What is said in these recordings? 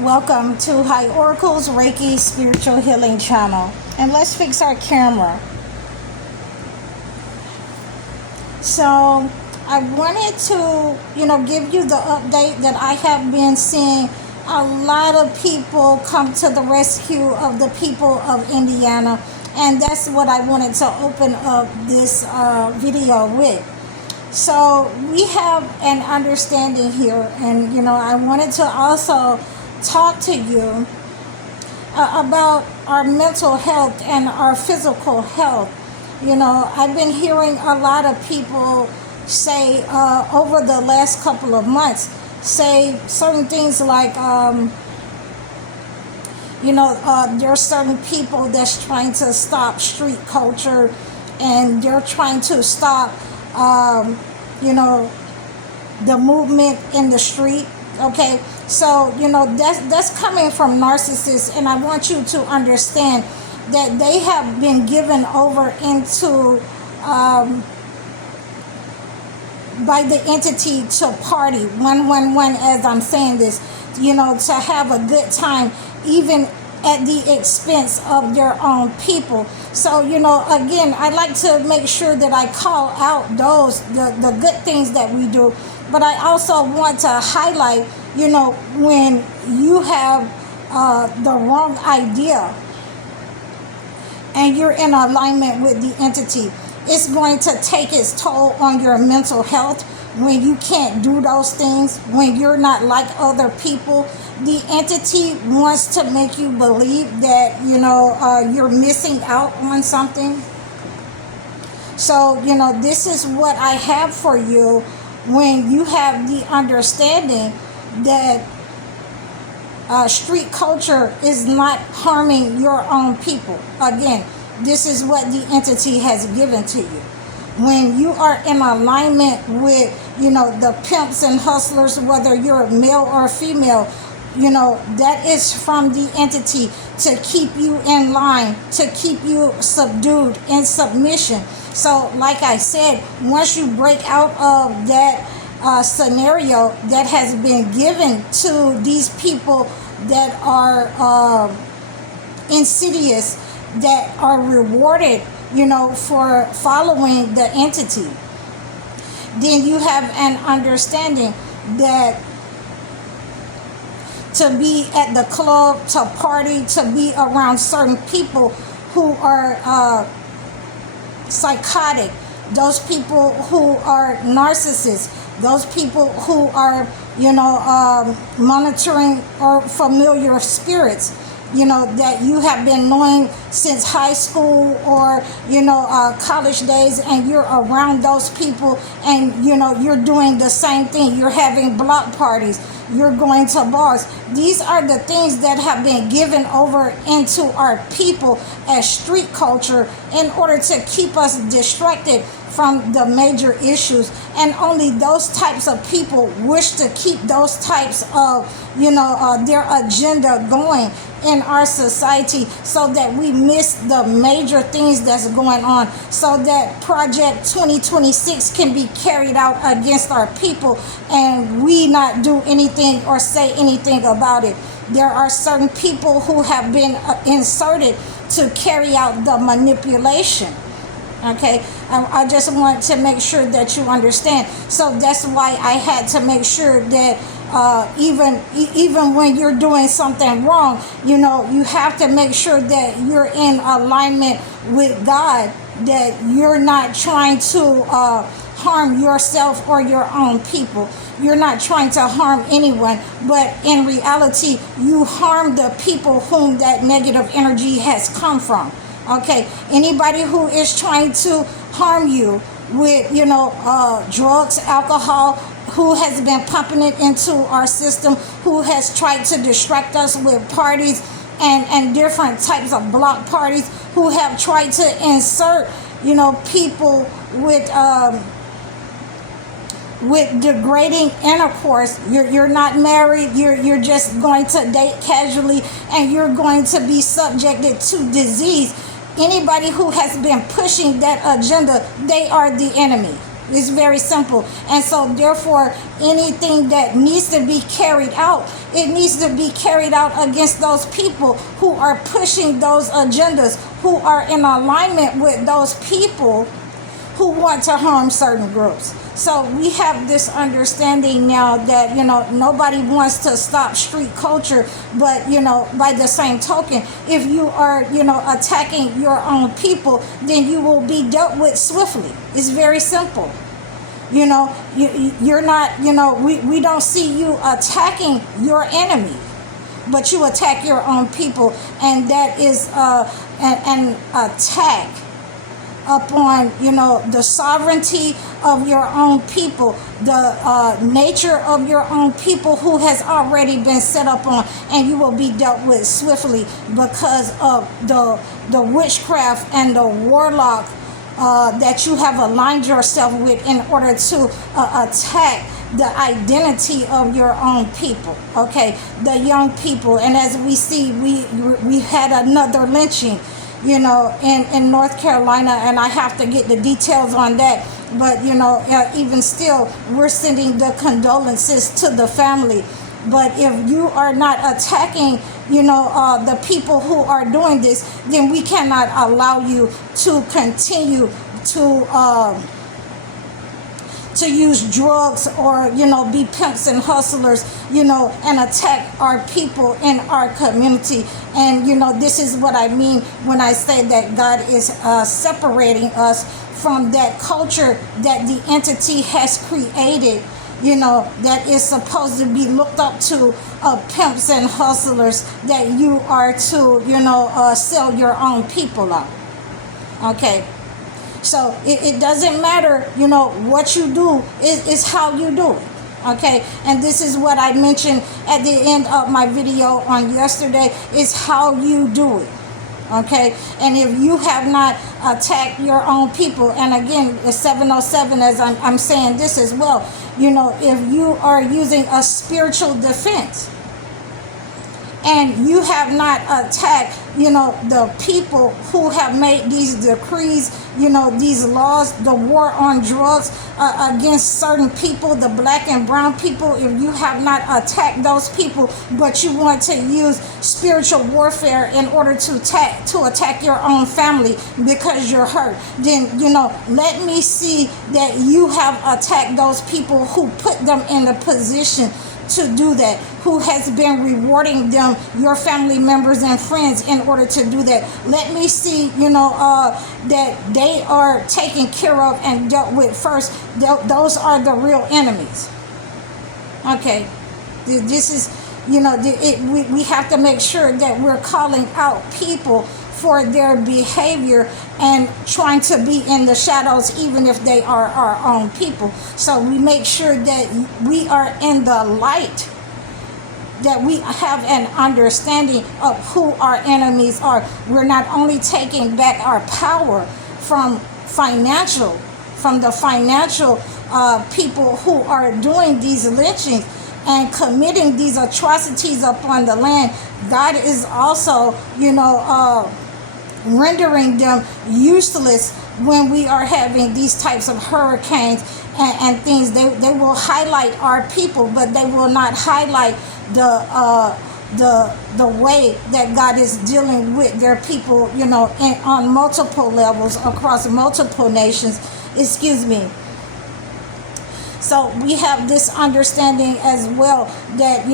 Welcome to High Oracle's Reiki Spiritual Healing Channel. And let's fix our camera. So I wanted to, give you the update that I have been seeing a lot of people come to the rescue of the people of Indiana. And that's what I wanted to open up this video with. So we have an understanding here, and I wanted to also talk to you about our mental health and our physical health. I've been hearing a lot of people say over the last couple of months, say certain things like, there's certain people that's trying to stop street culture, and they're trying to stop, the movement in the street. Okay, so that's coming from narcissists, and I want you to understand that they have been given over into by the entity to party 111, as I'm saying this, to have a good time, even at the expense of their own people. So again, I like to make sure that I call out the good things that we do. But I also want to highlight, when you have the wrong idea and you're in alignment with the entity, it's going to take its toll on your mental health when you can't do those things, when you're not like other people. The entity wants to make you believe that, you're missing out on something. So, this is what I have for you. When you have the understanding that street culture is not harming your own people. Again, this is what the entity has given to you. When you are in alignment with, the pimps and hustlers, whether you're male or female, that is from the entity to keep you in line, to keep you subdued in submission. So like I said, once you break out of that scenario that has been given to these people that are insidious, that are rewarded, for following the entity, then you have an understanding that to be at the club, to party, to be around certain people who are psychotic, those people who are narcissists, those people who are, monitoring or familiar spirits, that you have been knowing since high school or, college days, and you're around those people, and, you're doing the same thing. You're having block parties. You're going to bars. These are the things that have been given over into our people as street culture in order to keep us distracted from the major issues. And only those types of people wish to keep those types of, their agenda going in our society, so that we miss the major things that's going on, so that Project 2026 can be carried out against our people and we not do anything or say anything about it. There are certain people who have been inserted to carry out the manipulation. Okay, I just want to make sure that you understand. So that's why I had to make sure that even when you're doing something wrong, you have to make sure that you're in alignment with God, that you're not trying to harm yourself or your own people. You're not trying to harm anyone, but in reality, you harm the people whom that negative energy has come from. Okay, anybody who is trying to harm you with, drugs, alcohol, who has been pumping it into our system, who has tried to distract us with parties and different types of block parties, who have tried to insert, people with degrading intercourse. You're not married, you're just going to date casually, and you're going to be subjected to disease. Anybody who has been pushing that agenda, they are the enemy. It's very simple. And so therefore, anything that needs to be carried out, it needs to be carried out against those people who are pushing those agendas, who are in alignment with those people who want to harm certain groups. So we have this understanding now that, nobody wants to stop street culture, but, by the same token, if you are, attacking your own people, then you will be dealt with swiftly. It's very simple. You're not, we don't see you attacking your enemy, but you attack your own people, and that is an attack upon the sovereignty of your own people, the nature of your own people who has already been set up on, and you will be dealt with swiftly because of the witchcraft and the warlock that you have aligned yourself with in order to attack the identity of your own people, okay, the young people. And as we see, we had another lynching in North Carolina, and I have to get the details on that. But, even still, we're sending the condolences to the family. But if you are not attacking, the people who are doing this, then we cannot allow you to continue to use drugs or, be pimps and hustlers, and attack our people in our community. And, this is what I mean when I say that God is separating us from that culture that the entity has created, that is supposed to be looked up to, pimps and hustlers, that you are to, sell your own people out. Okay. So it doesn't matter, what you do, is how you do it. Okay, and this is what I mentioned at the end of my video on yesterday, is how you do it. Okay, and if you have not attacked your own people, and again, it's 707 as I'm saying this as well, if you are using a spiritual defense, and you have not attacked, the people who have made these decrees, these laws, the war on drugs against certain people, the black and brown people, if you have not attacked those people, but you want to use spiritual warfare in order to attack your own family because you're hurt, then, let me see that you have attacked those people who put them in a position to do that, who has been rewarding them, your family members and friends, in order to do that. Let me see, that they are taken care of and dealt with first. Those are the real enemies. Okay, this is, we have to make sure that we're calling out people for their behavior and trying to be in the shadows, even if they are our own people. So we make sure that we are in the light, that we have an understanding of who our enemies are. We're not only taking back our power from the financial people who are doing these lynchings and committing these atrocities upon the land. God is also, rendering them useless when we are having these types of hurricanes and things. They will highlight our people, but they will not highlight the way that God is dealing with their people, on multiple levels across multiple nations. Excuse me. So we have this understanding as well that,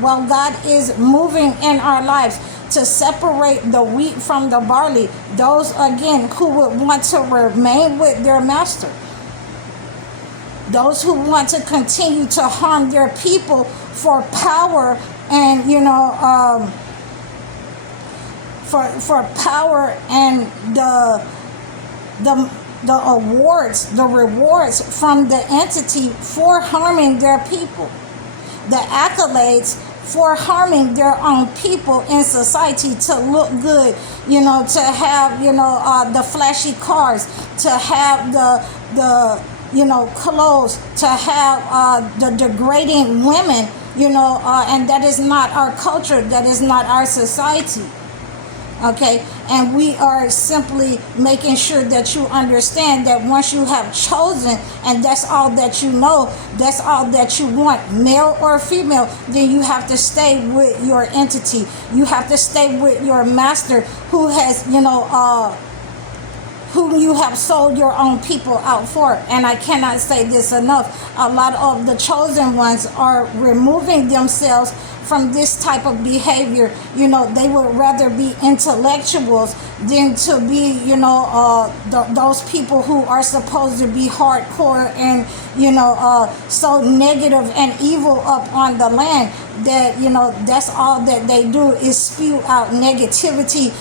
while God is moving in our lives to separate the wheat from the barley, those again who would want to remain with their master, those who want to continue to harm their people for power and for power and the awards, the rewards from the entity for harming their people, the accolades for harming their own people in society, to look good, to have, the flashy cars, to have the clothes, to have the degrading women, and that is not our culture, that is not our society. Okay, and we are simply making sure that you understand that once you have chosen and that's all that you know, that's all that you want, male or female, then you have to stay with your entity. You have to stay with your master who has, whom you have sold your own people out for. And I cannot say this enough. A lot of the chosen ones are removing themselves from this type of behavior. They would rather be intellectuals than to be, those people who are supposed to be hardcore and, so negative and evil up on the land that, that's all that they do is spew out negativity.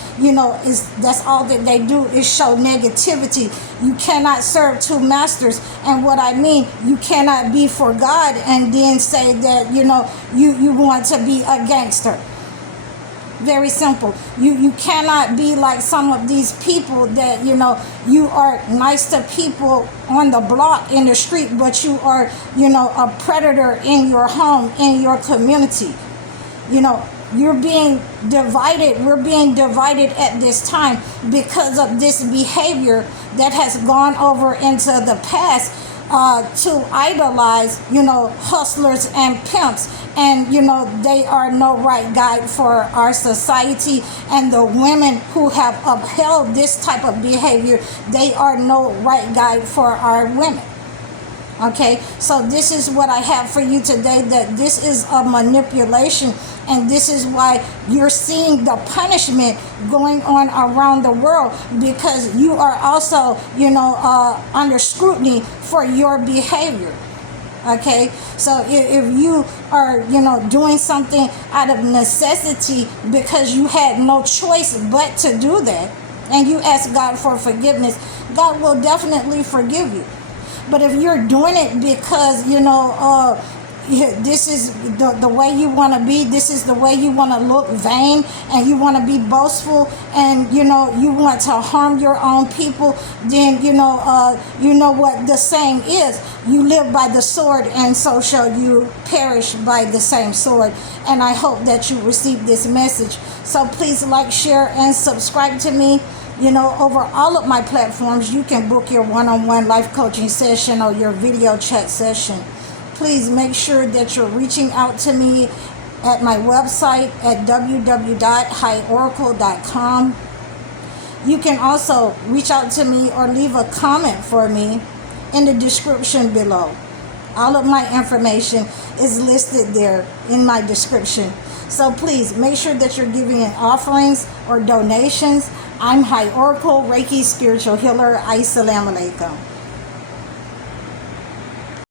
That's all that they do is show negativity. You cannot serve two masters. And what I mean, you cannot be for God and then say that, you want to be a gangster. Very simple. You cannot be like some of these people that, you are nice to people on the block, in the street, but you are, a predator in your home, in your community. You're being divided. We're being divided at this time because of this behavior that has gone over into the past, to idolize, hustlers and pimps. And, they are no right guide for our society. And the women who have upheld this type of behavior, they are no right guide for our women. Okay, so this is what I have for you today, that this is a manipulation, and this is why you're seeing the punishment going on around the world, because you are also, under scrutiny for your behavior. Okay, so if you are, doing something out of necessity because you had no choice but to do that, and you ask God for forgiveness, God will definitely forgive you. But if you're doing it because, this is the way you want to be, this is the way you want to look vain, and you want to be boastful, and, you want to harm your own people, then, you know what the saying is. You live by the sword, and so shall you perish by the same sword. And I hope that you receive this message. So please like, share, and subscribe to me. Over all of my platforms, you can book your one-on-one life coaching session or your video chat session. Please make sure that you're reaching out to me at my website at www.highoracle.com. You can also reach out to me or leave a comment for me in the description below. All of my information is listed there in my description. So please make sure that you're giving in offerings or donations. I'm High Oracle, Reiki spiritual healer. Assalamu alaikum.